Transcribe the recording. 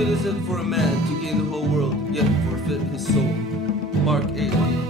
good is it for a man to gain the whole world, yet forfeit his soul? Mark 8.